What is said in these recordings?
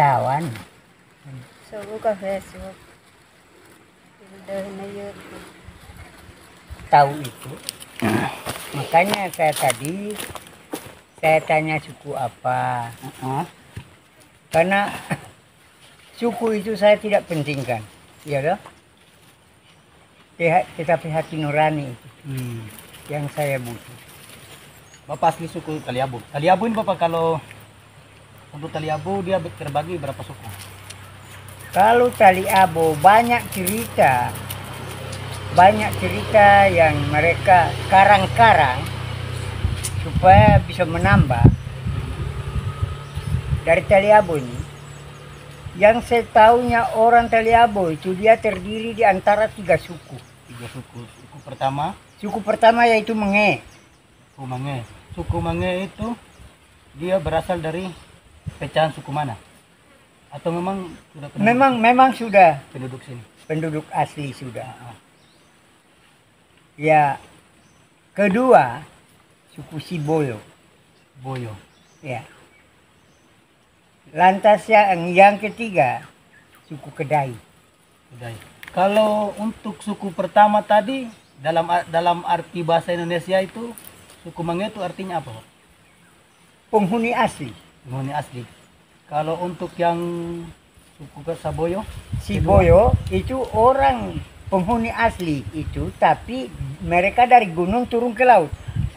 tawan. Suku ka Facebook. Udah na yun. Tahu itu. Makanya saya tadi tanya suku apa. Karena suku itu saya tidak pentingkan, ya loh. Tetapi hati nurani itu yang saya butuh. Bapak asli suku Taliabu. Taliabu ini Bapak, kalau untuk Taliabu dia terbagi berapa suku? Kalau Taliabu banyak cerita yang mereka karang-karang supaya bisa menambah dari Taliabu ini. Yang saya tahunya orang Taliabu itu dia terdiri di antara 3 suku. 3 suku. Suku pertama? Suku pertama yaitu Menge. Suku Menge. Suku Menge itu dia berasal dari pecahan suku mana? Atau memang sudah Memang sudah penduduk sini? Penduduk asli sudah. Ya, kedua suku Siboyo. Boyo. Ya. Lantas yang ketiga suku Kedai. Kedai. Kalau untuk suku pertama tadi dalam arti bahasa Indonesia itu suku Menge itu artinya apa, Pak? Penghuni asli. Penghuni asli. Kalau untuk yang suku Saboyo, Siboyo itu orang penghuni asli itu, tapi mereka dari gunung turun ke laut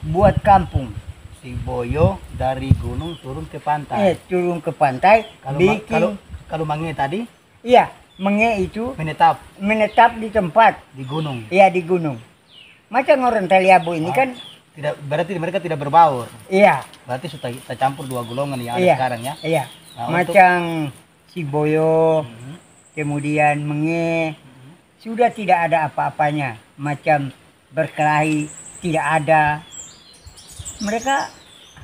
buat kampung. Siboyo dari gunung turun ke pantai. Turun ke pantai. Kalau Menge tadi? Iya, Menge itu menetap di tempat di gunung. Iya, di gunung. Macam orang Taliabu ini kan tidak, berarti mereka tidak berbaur. Iya. Berarti sudah kita campur 2 golongan yang ada sekarang ya. Iya. Nah, macam Siboyo, kemudian Menge, sudah tidak ada apa-apanya. Macam berkelahi tidak ada. Mereka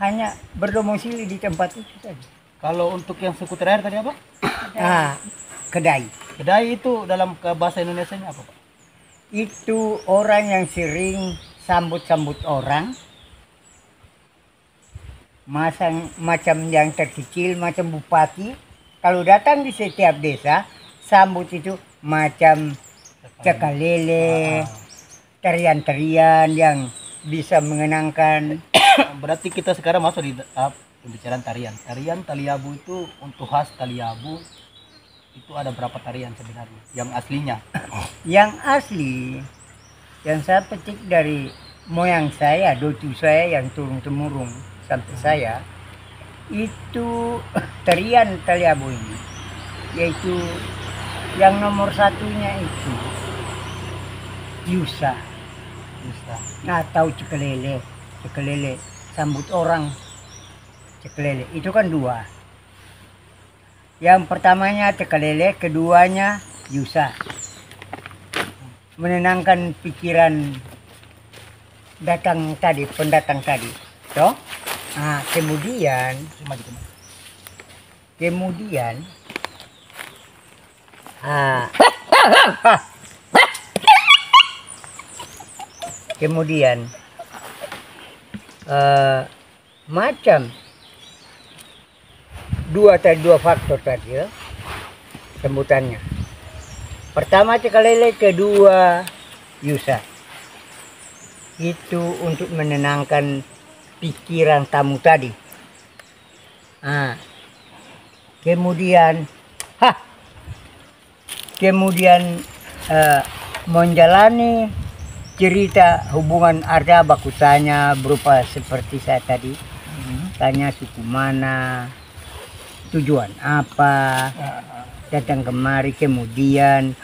hanya berdomisili di tempat itu saja. Kalau untuk yang suku terakhir tadi apa? Kedai. Kedai itu dalam bahasa Indonesianya apa, Pak? Itu orang yang sering sambut-sambut orang. Macam yang terkecil, macam bupati. Kalau datang di setiap desa, sambut itu macam cekalele, tarian-tarian yang bisa mengenangkan. Berarti kita sekarang masuk di pembicaraan tarian. Tarian Taliabu itu untuk khas Taliabu itu ada berapa tarian sebenarnya yang aslinya? Yang asli yang saya petik dari moyang saya, dotu saya yang turun-temurun sampai saya, itu tarian Taliabu ini, yaitu yang nomor satunya itu Yusa. Nah, tahu cekelele sambut orang. Cekelele itu kan 2. Yang pertamanya cekelele, keduanya Yusa. Menenangkan pikiran pendatang tadi. Toh? Nah, kemudian macam dua faktor tadi ya, sebutannya. Pertama cekalele, kedua Yusa. Itu untuk menenangkan pikiran tamu tadi. Kemudian menjalani cerita hubungan ada bakusanya berupa seperti saya tadi. Tanya suku mana, tujuan apa, datang kemari, kemudian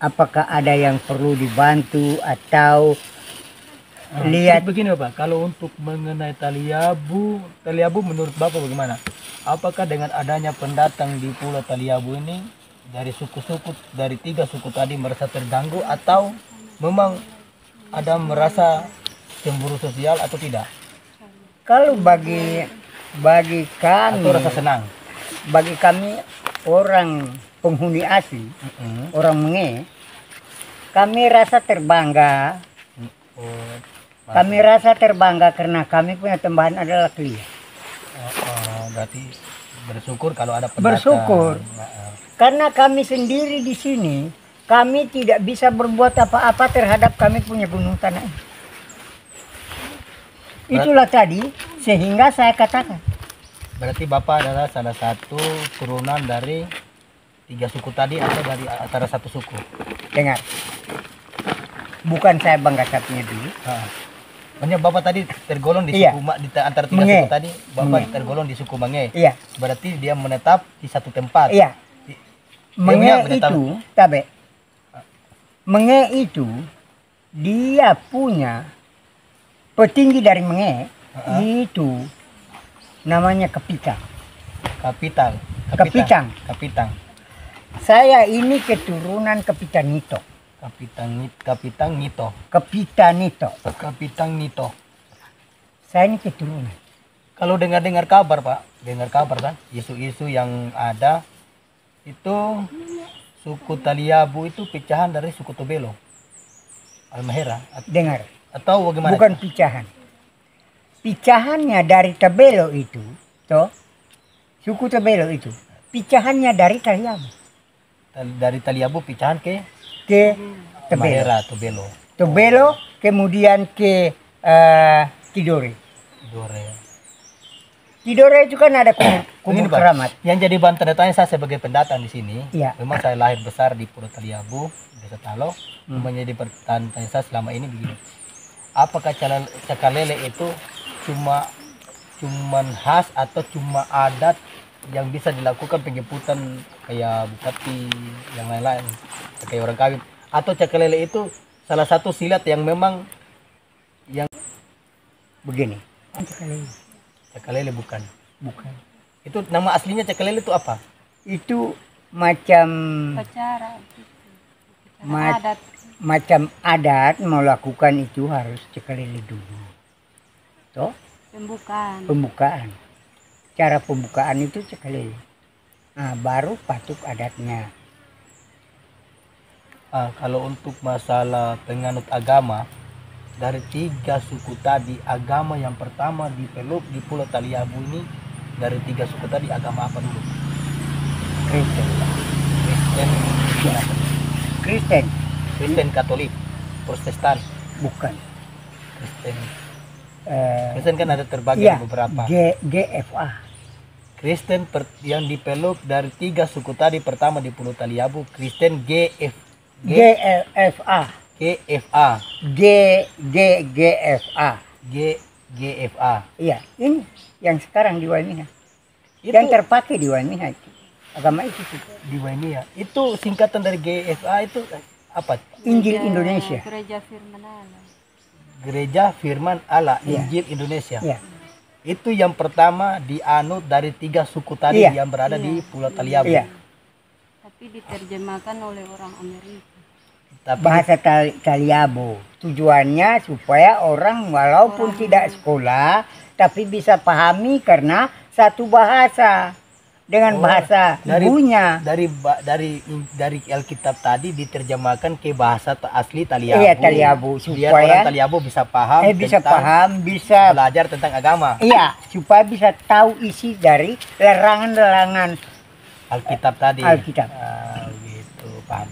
apakah ada yang perlu dibantu atau lihat. Begini Bapak, kalau untuk mengenai Taliabu menurut Bapak bagaimana? Apakah dengan adanya pendatang di Pulau Taliabu ini dari suku-suku, dari 3 suku tadi merasa terganggu atau memang ada merasa cemburu sosial atau tidak? Kalau bagi kami, atau rasa senang? Bagi kami orang penghuni asli, orang Menge, kami rasa terbangga. Kami rasa terbangga karena kami punya tambahan adalah Klia. Berarti Bersyukur kalau ada pendatang. Bersyukur. Nah, Karena kami sendiri di sini, kami tidak bisa berbuat apa-apa terhadap kami punya gunung tanah ini. Itulah tadi sehingga saya katakan. berarti Bapak adalah salah satu turunan dari 3 suku tadi atau dari antara satu suku? Dengar. Bukan saya bangga satunya dulu. Maksudnya Bapak tadi tergolong di Iya. suku di antara 3 Menge. suku tadi, Bapak Menge. tergolong di suku Menge. Iya, Berarti dia menetap di satu tempat. iya. Menge menetap- itu, tabe. Menge itu dia punya petinggi dari Menge itu namanya Kapitang. Kapitang. Kapitang. Saya ini keturunan Kapitang Nito. Kapitang Nito. Kapitang Nito. Saya ini keturunan. Kalau dengar kabar Pak, kan isu-isu yang ada itu suku Taliabu itu pecahan dari suku Tobelo, Halmahera Dengar. atau bagaimana? Bukan pecahan. Pecahannya dari Tabelo itu, toh, suku Tabelo itu, pecahannya dari Taliabu Dari Taliabu pecahan ke ke Tabelo. Halmahera, Tobelo, Tabelo kemudian ke Tidore. Dore. Tidore itu kan ada Begini, kubur Pak, keramat. yang jadi bahan tanda tanya saya sebagai pendatang di sini, Iya. memang saya lahir besar di Pulau Taliabu, Desa Talo, menjadi pertanyaan saya selama ini begini. Apakah cakalele itu cuman khas atau cuma adat yang bisa dilakukan penjemputan kayak bupati yang lain-lain kayak orang kawin, atau cakalele itu salah satu silat yang memang yang Begini. cakalele bukan? Bukan. Itu nama aslinya cakalele itu apa? Itu macam Pacara. Ma- Adat. macam adat melakukan itu harus cekelele dulu. Toh, pembukaan. Cara pembukaan itu cekelele. Nah, baru patuk adatnya. Kalau untuk masalah penganut agama, dari 3 suku tadi, agama yang pertama dipeluk di Pulau Taliabu ini, dari 3 suku tadi agama apa dulu? Kristen. Kristen, Kristen Kristen Katolik, Protestan, bukan. Kristen. Eh, Kristen kan ada terbagi iya, beberapa. GFA. Kristen yang dipeluk dari 3 suku tadi pertama di Pulau Taliabu, Kristen GFA. GFA, GFA. GFA. Iya, ini yang sekarang di Waimina. Itu Yang terpakai di Waimina itu. Agama itu sih. di Wainia. Itu singkatan dari GFA itu apa? Injil Indonesia. Gereja Firman Allah. Gereja Firman Allah, Iya. Injil Indonesia. Iya. Itu yang pertama dianut dari 3 suku tadi Iya. yang berada di Pulau Taliabu. Iya. Tapi diterjemahkan oleh orang Amerika. Tapi Bahasa Taliabo. Tujuannya supaya orang walaupun tidak sekolah tapi bisa pahami karena satu bahasa dengan bahasa ibunya. dari Alkitab tadi diterjemahkan ke bahasa asli Taliabu. Iya, Taliabu Biar orang supaya Taliabu bisa paham, bisa tentang paham, bisa belajar tentang agama. iya, supaya bisa tahu isi dari larangan-larangan Alkitab tadi. Alkitab. Gitu, paham.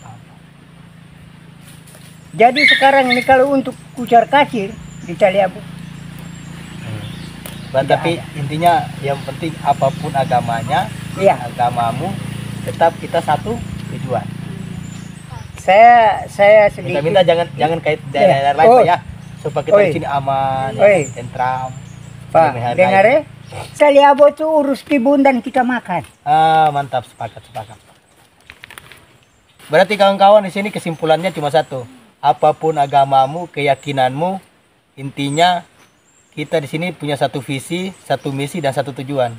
Jadi sekarang ini kalau untuk kucar kacir di Taliabu, Tapi intinya yang penting apapun agamanya, iya, agamamu, tetap kita satu tujuan. saya sedikit Minta jangan kait daerah lain Pak, ya, supaya kita di sini aman, Oi. tentram. Pak, menghargai. dengar ya, Taliabu tuh urus tibun dan kita makan. Mantap, sepakat. Berarti kawan-kawan di sini kesimpulannya cuma satu. Apapun agamamu, keyakinanmu, intinya kita di sini punya satu visi, satu misi dan satu tujuan.